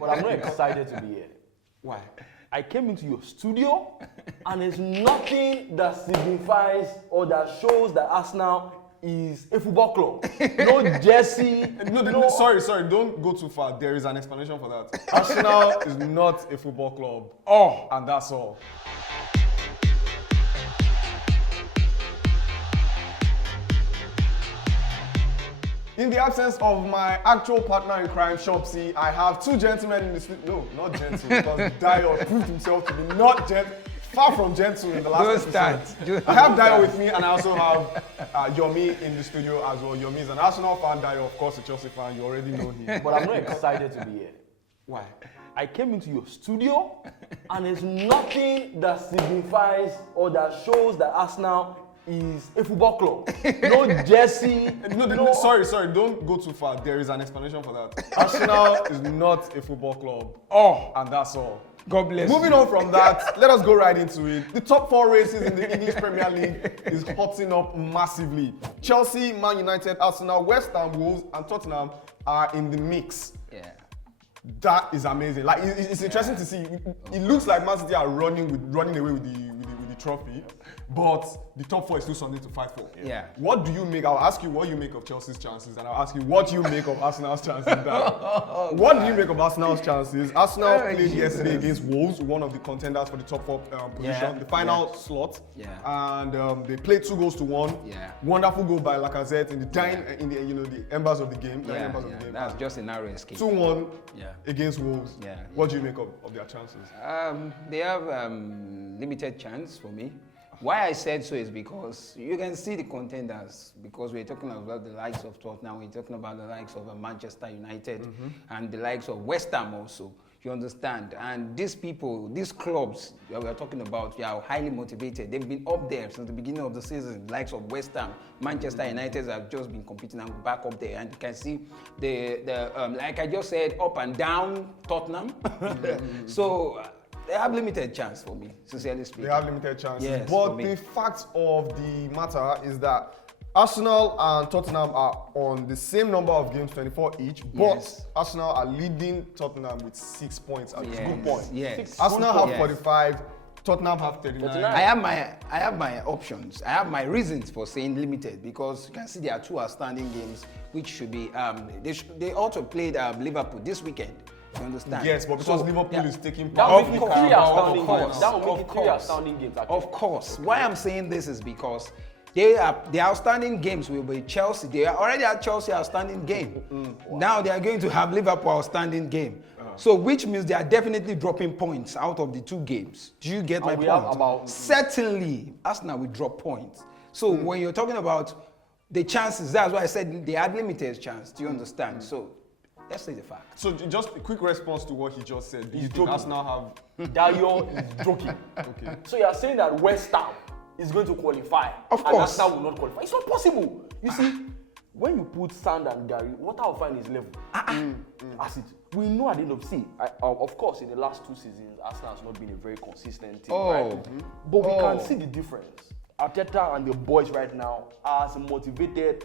But I'm not excited to be here. Why? I came into your studio and there's nothing that signifies or that shows that Arsenal is a football club. No jersey. No, sorry, don't go too far. There is an explanation for that. Arsenal is not a football club. Oh, And that's all. In the absence of my actual partner in crime, Chelsea, I have two gentlemen in the studio. No, not gentle, because Dio proved himself to be not gentle, far from gentle in the last episode. I have Dio with me, and I also have Yomi in the studio as well. Yomi is an Arsenal fan, Dio, of course, a Chelsea fan. You already know him. But I'm not excited to be here. Why? I came into your studio and there's nothing that signifies or that shows that Arsenal is a football club. No jersey. No, sorry, don't go too far. There is an explanation for that. Arsenal is not a football club. oh, And that's all. God bless Moving you. on from that, let us go right into it. The top four races in the English Premier League is hotting up massively. Chelsea, Man United, Arsenal, West Ham, Wolves, and Tottenham are in the mix. Yeah. That is amazing. Like it's interesting to see. It looks like Man City are running away with the trophy, but the top four is still something to fight for. Yeah. What do you make? I'll ask you what you make of Chelsea's chances, and I'll ask you what you make of Arsenal's chances. What do you make of Arsenal's chances? Arsenal played yesterday against Wolves, one of the contenders for the top four position, Yeah. the final slot. Yeah. And they played 2-1. Yeah. Wonderful goal by Lacazette in the dying, in the embers of the game. Dying embers of the game. That's just a narrow escape. 2-1 Yeah. against Wolves. Yeah. What do you make of their chances? They have limited chance for me. Why I said so is because you can see the contenders, because we're talking about the likes of Tottenham, we're talking about the likes of Manchester United and the likes of West Ham also. You understand? And these people, these clubs that we're talking about, they are highly motivated. They've been up there since the beginning of the season. The likes of West Ham, Manchester United have just been competing and back up there. And you can see the like I just said, up and down Tottenham. So they have limited chance for me, sincerely speaking. They have limited chances. Yes, but for me. the fact of the matter is that Arsenal and Tottenham are on the same number of games, 24 each, but Yes. Arsenal are leading Tottenham with 6 points at this Yes, good point. yes. Arsenal have Yes. 45, Tottenham have 39. I have my options. I have my reasons for saying limited, because you can see there are two outstanding games which should be. They also played Liverpool this weekend. You understand? Yes, but because So, Liverpool yeah. is taking That part will in make the it three Carabao outstanding Cup games. final. That will make Of it three course. outstanding games. Actually. Of course. Why I'm saying this is because the outstanding games will be Chelsea. They are already had Chelsea outstanding game. Now they are going to have Liverpool outstanding game. So which means they are definitely dropping points out of the two games. Do you get my we point? have about- Certainly, Arsenal will drop points. So when you're talking about the chances, that's why I said they had limited chance. Do you understand? So let's say the fact. So just a quick response to what he just said. Do you He's think joking. Arsenal have... Dio is joking. Okay. So you are saying that West Ham is going to qualify, Of and course. Arsenal will not qualify? It's not possible. You see, when you put sand and Gary, water will find its level. As it, we know at the end of of course, in the last 2 seasons, Arsenal has not been a very consistent team, right? But we can see the difference. Arteta and the boys right now are as motivated,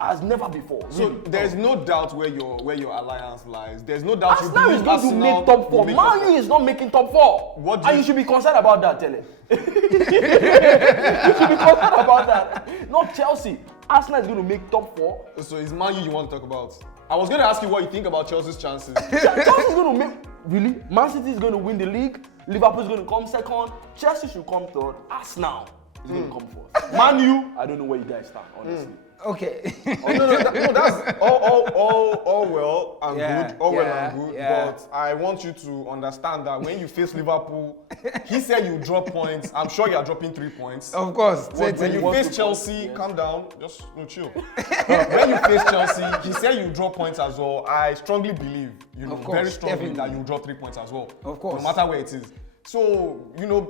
as never before. So really. there's no doubt where your alliance lies. There's no doubt you Arsenal believe is going to Arsenal make top will 4. make top Man U is not making top 4. What do And you- you should be concerned about that, Tele. You should be concerned about that. Not Chelsea. Arsenal is going to make top 4. So it's Man U you want to talk about? I was going to ask you what you think about Chelsea's chances. Chelsea is going to make... Really? Man City is going to win the league. Liverpool is going to come second. Chelsea should come third. Arsenal is going to come fourth. Man U, I don't know where you guys stand, honestly. Okay. No, that's all well and Yeah, good, all well yeah, and good. yeah. But I want you to understand that when you face Liverpool, he said you drop points. I'm sure you are dropping 3 points. Of course. When you certainly. face Chelsea, calm down, just chill. When you face Chelsea, he said you drop points as well. I strongly believe, Of course, very strongly definitely. that you drop 3 points as well. Of course. No matter where it is. So,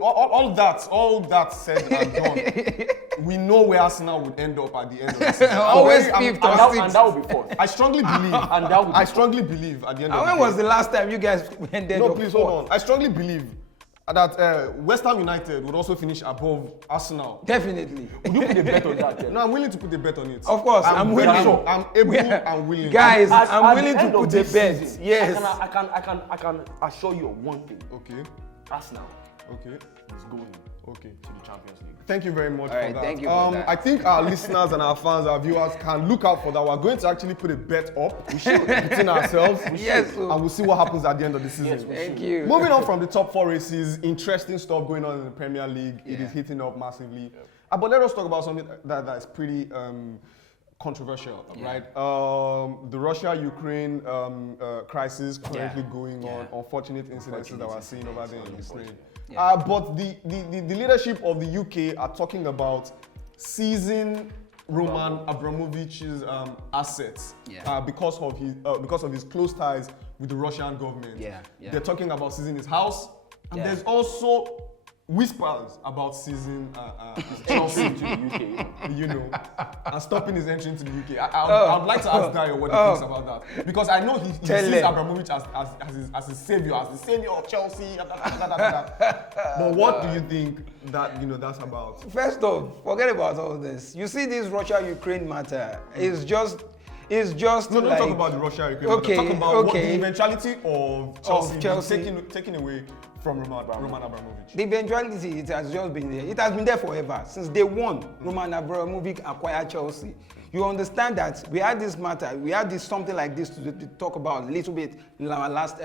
all that said and done, we know where Arsenal would end up at the end of the season. Always I'm- fifth I'm- or And sixth. that will be fourth. I strongly believe, And that will be I strongly believe at the end of And the when day. was the last time you guys ended No, up please fourth? hold on. I strongly believe that West Ham United would also finish above Arsenal. Definitely. Would you put a bet on that? No, I'm willing to put a bet on it. Of course, I'm willing. I'm able and willing. Guys, At I'm the willing end to of put a this bet. season, Yes. I can assure you of one thing. Okay. Arsenal Okay. is going Okay. to the Champions League. Thank you very much All right, for that. thank you for that. I think our listeners and our fans, our viewers can look out for that. We're going to actually put a bet up between ourselves. Yes, And we'll see what happens at the end of the season. Yes, we Thank you. Moving on from the top 4 races, interesting stuff going on in the Premier League. It Yeah. is heating up massively. But let us talk about something that is pretty controversial, Yeah. right? The Russia-Ukraine crisis currently going on. Yeah. Unfortunate incidences that we're seeing over there in Ukraine. Yeah. But the leadership of the UK are talking about seizing Roman Abramovich's assets Yeah. because of his close ties with the Russian government. Yeah, yeah. They're talking about seizing his house, and Yeah. there's also whispers about seizing Chelsea Chelsea, to the UK. you know, and stopping his entry into the UK. I'd like to ask Dayo what he thinks about that, because I know he Tell sees him. Abramovich as his savior, as the savior of Chelsea. But what do you think that's about? First off, forget about all this. You see, this Russia-Ukraine matter is just No, don't like, talk about the Russia-Ukraine. Okay, Talk about what the okay. eventuality of Chelsea, Chelsea. taking away from Roman Abramovich. The eventuality, it has just been there. It has been there forever. Since day one, Roman Abramovich acquired Chelsea. You understand that we had this matter, we had this something like this to talk about a little bit in our last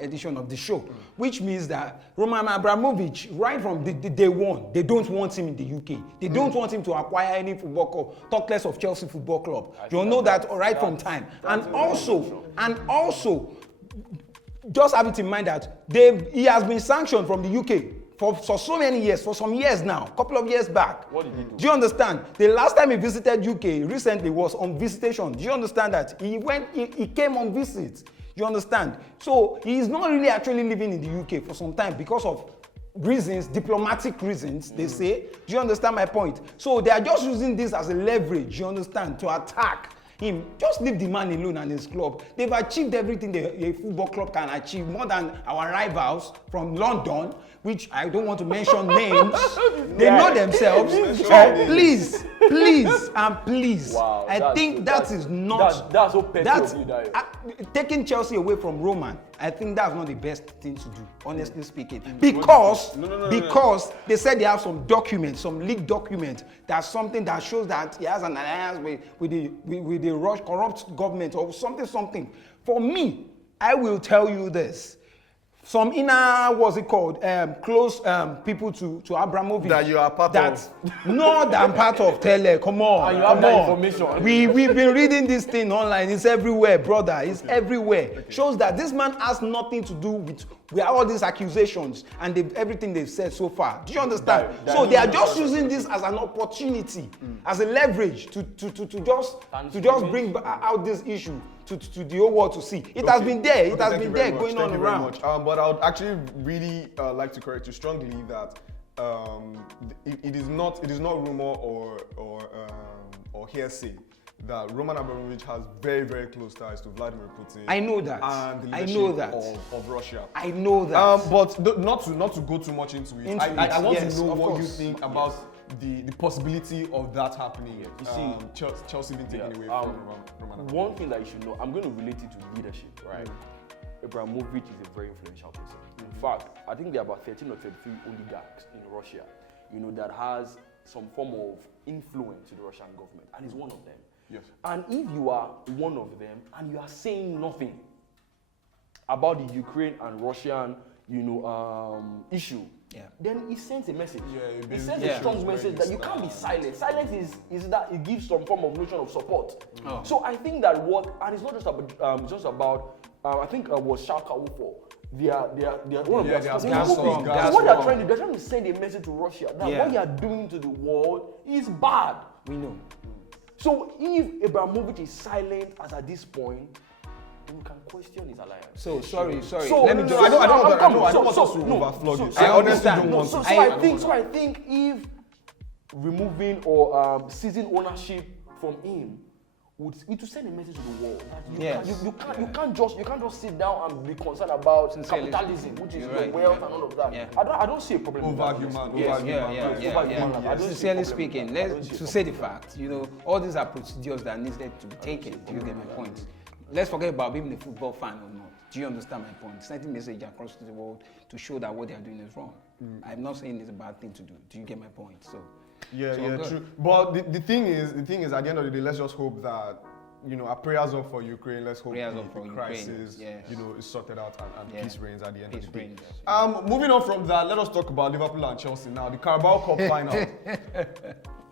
edition of the show, which means that Roman Abramovich, right from the day one, they don't want him in the UK. They don't want him to acquire any football club, talk less of Chelsea Football Club. You know that right from time. And also, just have it in mind that he has been sanctioned from the UK for so many years, for some years now, a couple of years back. What did he do? Do you understand? The last time he visited UK recently was on visitation. Do you understand that? He came on visit. You understand? So he is not really actually living in the UK for some time because of reasons, diplomatic reasons, they say. Do you understand my point? So they are just using this as a leverage, you understand, to attack him. Just leave the man alone and his club. They've achieved everything a football club can achieve, more than our rivals from London, which I don't want to mention names. They know themselves. So please. Wow, I think that is not. That's so petty of you, Dayo. Taking Chelsea away from Roman, I think that's not the best thing to do, honestly speaking. Because they said they have some documents, some leaked documents, that's something that shows that he has an alliance with the corrupt government or something. For me, I will tell you this. Some inner, what's it called, close people to Abramovich. That you are part of. No, that I'm part of, Tele, come on. And you have come that on. information. We've been reading this thing online. It's everywhere, brother. It's everywhere. Okay. Shows that this man has nothing to do with all these accusations and everything they've said so far. Do you understand? So they are just using this as an opportunity, as a leverage to just bring out this issue to the whole world to see. It has been there. It has been there going on around. But I would actually really like to correct you strongly that it is not rumor or hearsay that Roman Abramovich has very, very close ties to Vladimir Putin. I know that. And the I know that. of Russia. I know that. But not to go too much into it. I want to know what you think about the possibility of that happening. You see, Chelsea being taken away from Roman Abramovich. One thing that you should know, I'm going to relate it to leadership, right? Abramovich is a very influential person. In fact, I think there are about 13 or 33 oligarchs in Russia, that has some form of influence to the Russian government, and he's one of them. Yes. And if you are one of them and you are saying nothing about the Ukraine and Russian, issue, then it sends a message. It sends a strong message that you can't be silent. Silence is that it gives some form of notion of support. So I think that and it's not just about I think was Schalke for. They are one of their what they're trying to send a message to Russia that what you are doing to the world is bad. We know. So if Abramovich is silent as at this point, then we can question his alliance. So sorry. So Let me I don't want us to overflog it. I I honestly understand. don't want to. So I think if removing or seizing ownership from him it will send a message to the world that Yes. you can't just sit down and be concerned about Sincerely. capitalism, which is You're your right, wealth yeah. and all of that. Yeah. I don't see a problem with that. Overhuman, Yes, overhuman. Yeah. overhuman. I don't see a Sincerely problem speaking, with that. I don't let's see a to problem say the with that. fact, all these are procedures that needed to be taken. Do you get my point? Let's forget about being a football fan or not. Do you understand my point? Sending message across the world to show that what they are doing is wrong. I'm not saying it's a bad thing to do. Do you get my point? So Yeah, so yeah, good. true. But the thing is, at the end of the day, let's just hope that our prayers up for Ukraine. Let's hope Prayers the up for Ukraine, crisis, yes. is sorted out and Yeah. peace reigns at the end Peace of the day. reigns. Moving on from that, let us talk about Liverpool and Chelsea now. The Carabao Cup final.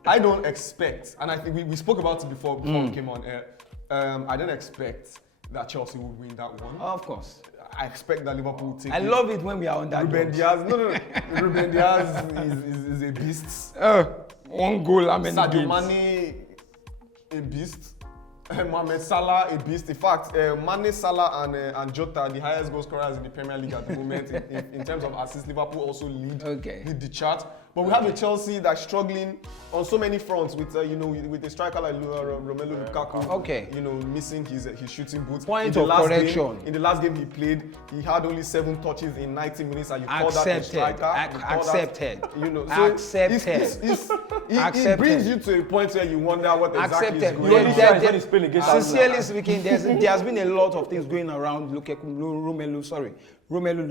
I don't expect, and I think we spoke about it before we came on air. I don't expect that Chelsea would win that one. Of course. I expect that Liverpool will take I it. love it when we are on that. Ruben Diaz. No. Ruben Diaz is a beast. One goal, how many Sadio games? Mane, a beast. Mohamed Salah, a beast. In fact, Mane, Salah, and Jota, the highest goal scorers in the Premier League at the moment. in terms of assists, Liverpool also lead the chart. But we have a Chelsea that's struggling on so many fronts with with a striker like Romelu Lukaku. Okay. Missing his shooting boots. Point In the of last correction. Game, in the last game he played, he had only 7 touches in 90 minutes, and you call that a Accepted. striker? You call Accepted. that, so Accepted. it brings you to a point where you wonder what exactly is Accepted. going on. Yeah, when he's playing against Sincerely speaking, there's been a lot of things going around Romelu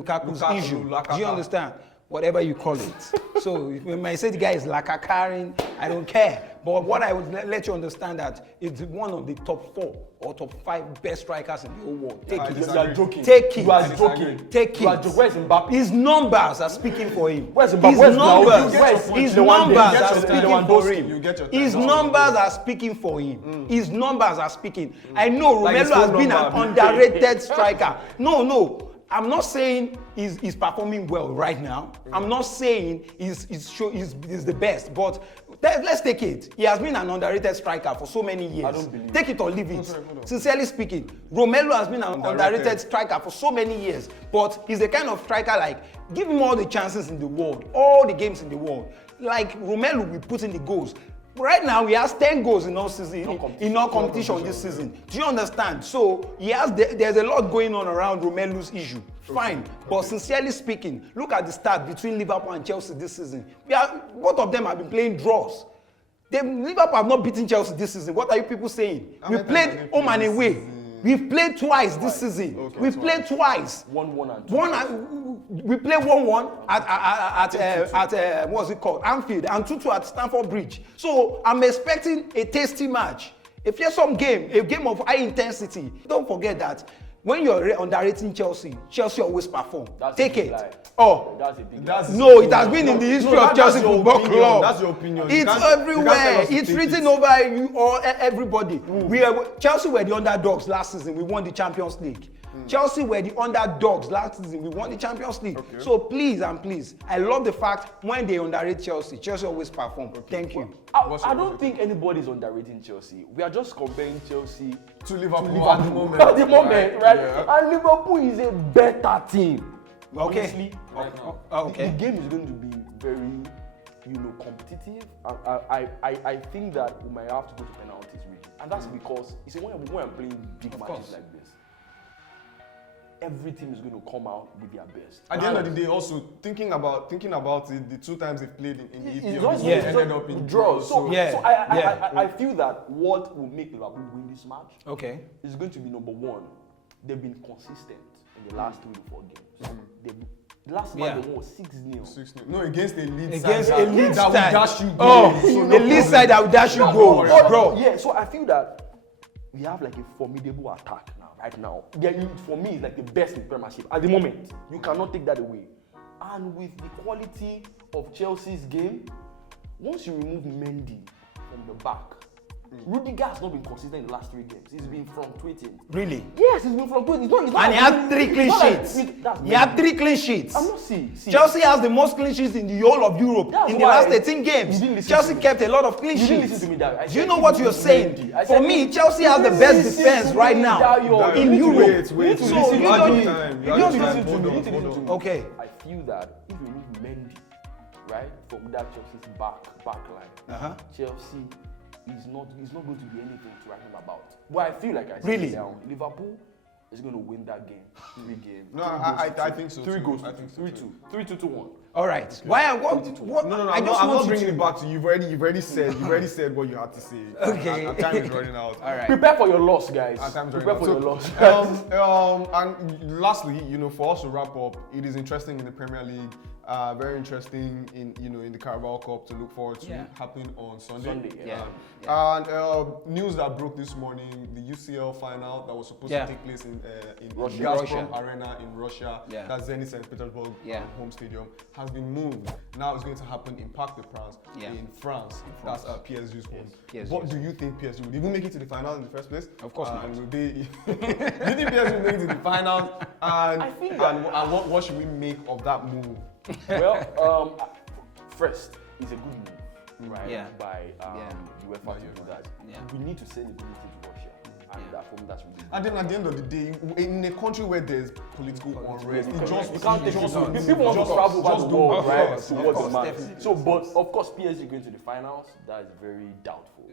Lukaku's Lukaku, issue. Lakaka. Do you understand? Whatever you call it. So when I say the guy is lakakaring, I don't care. But what I would let you understand that it's one of the top 4 or top 5 best strikers in the whole world. Take I it. disagree. You are joking. Take it. You are I disagree. joking. Take You are it. joking. Where's Mbappe? His numbers are speaking for him. Where's Mbappe? His Where's numbers, Vlahovic? Where's his the one numbers there? are Get your speaking time. for him. You get your time. His numbers are speaking for him. His numbers are speaking. I know Like his Romelu has phone been an number. underrated striker. No. I'm not saying he's performing well right now. I'm not saying he's the best, but let's take it. He has been an underrated striker for so many years. I don't believe Take it or leave it. sorry, hold on. Sincerely speaking, Romelu has been an underrated striker for so many years, but he's the kind of striker like, give him all the chances in the world, all the games in the world. Like Romelu, we put in the goals. Right now, he has 10 goals in all season, in all competition this season. Do you understand? So there's a lot going on around Romelu's issue. Fine, but sincerely speaking, look at the start between Liverpool and Chelsea this season. Both of them have been playing draws. Liverpool have not beaten Chelsea this season. What are you people saying? We played home and away. We've played twice this season. Okay, We've played twice. 1-1 and 2. We played 1-1 at what's it called? Anfield, and 2-2 at Stamford Bridge. So I'm expecting a tasty match. A fearsome game, a game of high intensity. Don't forget that when you're underrating Chelsea always perform. That's a Take big it. lie. Oh. That's a big That's- lie. No, it has been in the history of that's Chelsea your Football opinion. Club. That's your opinion. You It's can't- you can't tell everywhere. us to It's take written it. over you or everybody. Chelsea were the underdogs last season. We won the Champions League. Chelsea were the underdogs last season. We won the Champions League. Okay. So please, I love the fact when they underrate Chelsea always perform. Thank you. I don't think anybody's underrating Chelsea. We are just comparing Chelsea To Liverpool at the moment, right? Yeah. And Liverpool is a better team. Okay. Honestly, right now. Okay. The game is going to be very, competitive. I think that we might have to go to penalties, really. And that's because when I'm playing big matches course. like this, every team is going to come out with their best. At the end of the day, also thinking about it, the 2 times they've played in the It's EPL, just- they it's ended just up in draws. draws. So I feel that what will make Liverpool win this match Okay. is going to be number 1. They've been consistent in the last 3 to 4 games. The last match they won was 6-0. 6-0. No, against a lead Against side a lead that will side. dash you Oh, goals. So no the lead problem. side that will dash you goals, bro. Yeah, so I feel that we have like a formidable attack now, right now. For me, it's like the best in the Premiership at the moment. You cannot take that away. And with the quality of Chelsea's game, once you remove Mendy from the back, Rudiger has not been consistent in the last 3 games. He's been fluctuating. Really? Yes, he's been fluctuating. It's not And he had 3 clean sheets. He had 3 clean sheets. I'm not see. Chelsea has the most clean sheets in the whole of Europe That's in the why last 13 games. you didn't listen Chelsea to me. kept a lot of clean You didn't sheets. listen to me, Dayo. I Do you said know what you're Mendy. saying? I For said me, Mendy. Chelsea has the You best listen defense to right me, now Dayo. in You Europe. Wait. So You you don't don't time. You You need don't to time. listen to Hold me. on, You need to hold listen to on. me. Okay. I feel that if you remove Mendy, right, from that Chelsea's back line, Chelsea is not going to be anything to write home about. But I feel like I Really? now, Liverpool is going to win that game. 3 games. No, I think so. 3 too. goals. I think so. 3-2. 3-2 to 1. All right. Why? What? No, I I'm just not want you bringing to- it back to you. You've already said what you had to say. Okay. And time is running out. All right. Prepare for your loss, guys. And time is Prepare running for out. your loss. And lastly, for us to wrap up, it is interesting in the Premier League. Very interesting in the Carabao Cup to look forward to happening on Sunday. Yeah. And news that broke this morning: the UCL final that was supposed to take place in Gazprom Arena in Russia, that's Zenit St. Petersburg home stadium, has been moved. Now it's going to happen in Parc des Princes in France. That's PSG's home. PSG's. What do you think PSG would even make it to the final in the first place? Of course not. Will they? Do you think PSG will make it to the final? And I think what should we make of that move? Well, first, it's a good move, right? Yeah. By UEFA to do that. Yeah. We need to send a good message to Russia, and for me, that's really good. And then at the end of the day, in a country where there's political unrest, You can't take just it. People want to travel by the world, right? To watch the match. definitely. So, but of course, PSG going to the finals, that is very doubtful.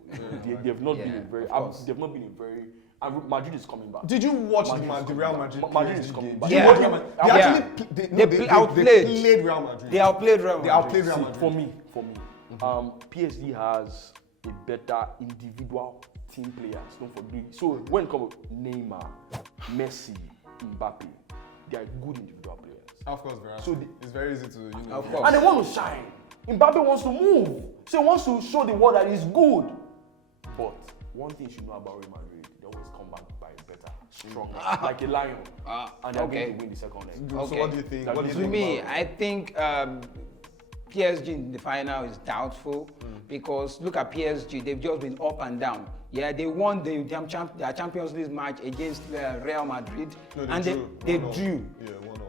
They've not been a very. They've not been a very. And Madrid is coming back. Did you watch Madrid the Real Madrid? Madrid is PSG coming game? back. Did you Yeah. watch Real Madrid? They Yeah. actually They outplayed. played Real Madrid. They outplayed Real They Madrid. outplayed Real See, Madrid. for me, PSG has a better individual team players. Don't forget. So when it comes to Neymar, Messi, Mbappe, they are good individual players. Of course, Verratti. So it's very easy to Of course. And they want to shine. Mbappe wants to move. So he wants to show the world that he's good. But one thing you should know about Real Madrid, they always come back by better, stronger, like a lion. And they're going to win the second leg. So what do you think? What do you To think me, about I think PSG in the final is doubtful because look at PSG, they've just been up and down. Yeah, they won their Champions League match against Real Madrid, No, and they drew Yeah, 1-0.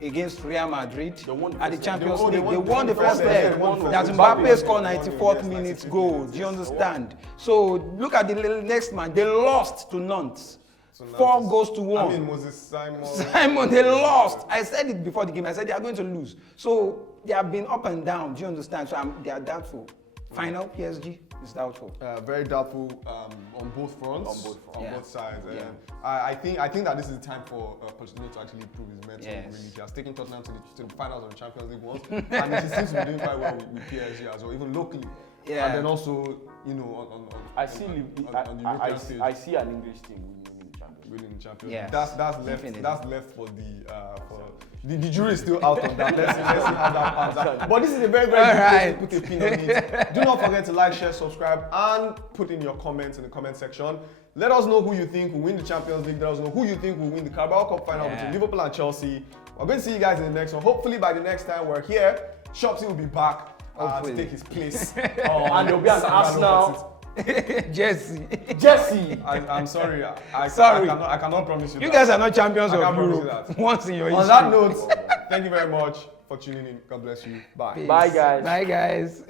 against Real Madrid They won the at the first leg. Champions They League. won They won the first leg. That leg. Mbappe scored Mbappe 94th won, minutes yes, goal. 92 Do you minutes. understand? So look at the next match. They lost to Nantes. So now 4 it's- goals to 1. I mean, Moses Simon. Simon, they lost. I said it before the game. I said they are going to lose. So they have been up and down. Do you understand? So they are doubtful. Final PSG is doubtful. Very doubtful on both fronts, on both sides. Yeah. I think that this is the time for Pochettino to actually prove his mental ability. He has taken Tottenham to the finals of the Champions League once, and he seems to be doing quite well with PSG as well, even locally. Yeah. And then also, on I see. on the European stage. I see an English team winning the Champions League. Winning the Champions Yes, League. That's left. definitely. That's left for the jury is still out on that. Let's see how that pans out. But this is a very good place to put a pin on it. Do not forget to like, share, subscribe, and put in your comments in the comment section. Let us know who you think will win the Champions League. Let us know who you think will win the Carabao Cup final between Liverpool and Chelsea. We're going to see you guys in the next one. Hopefully by the next time we're here, Shopsy will be back to take his place. And there'll be an Arsenal. Jesse. I'm sorry. Sorry. I cannot promise you You that. guys are not champions I of can't promise you Europe that. once in your history. On that note, thank you very much for tuning in. God bless you. Bye. Bye, guys. Bye, guys.